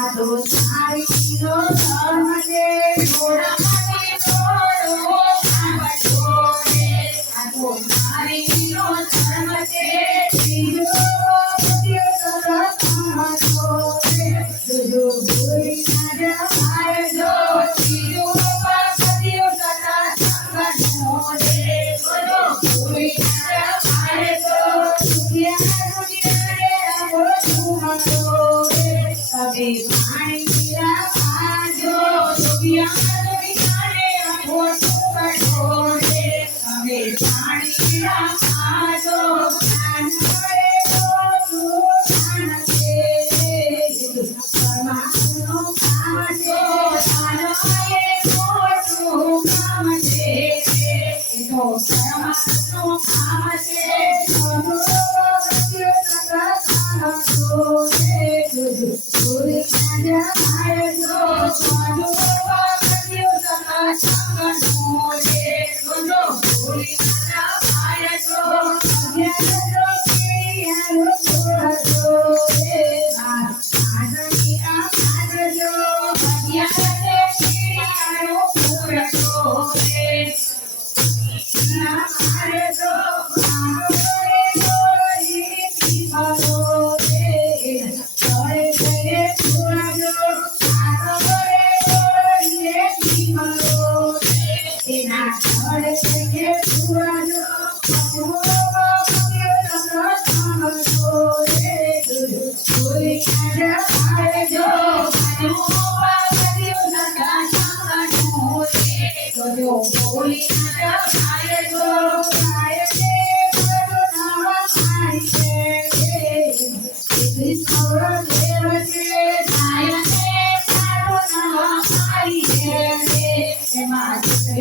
আদো সারি Yeah.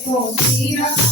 que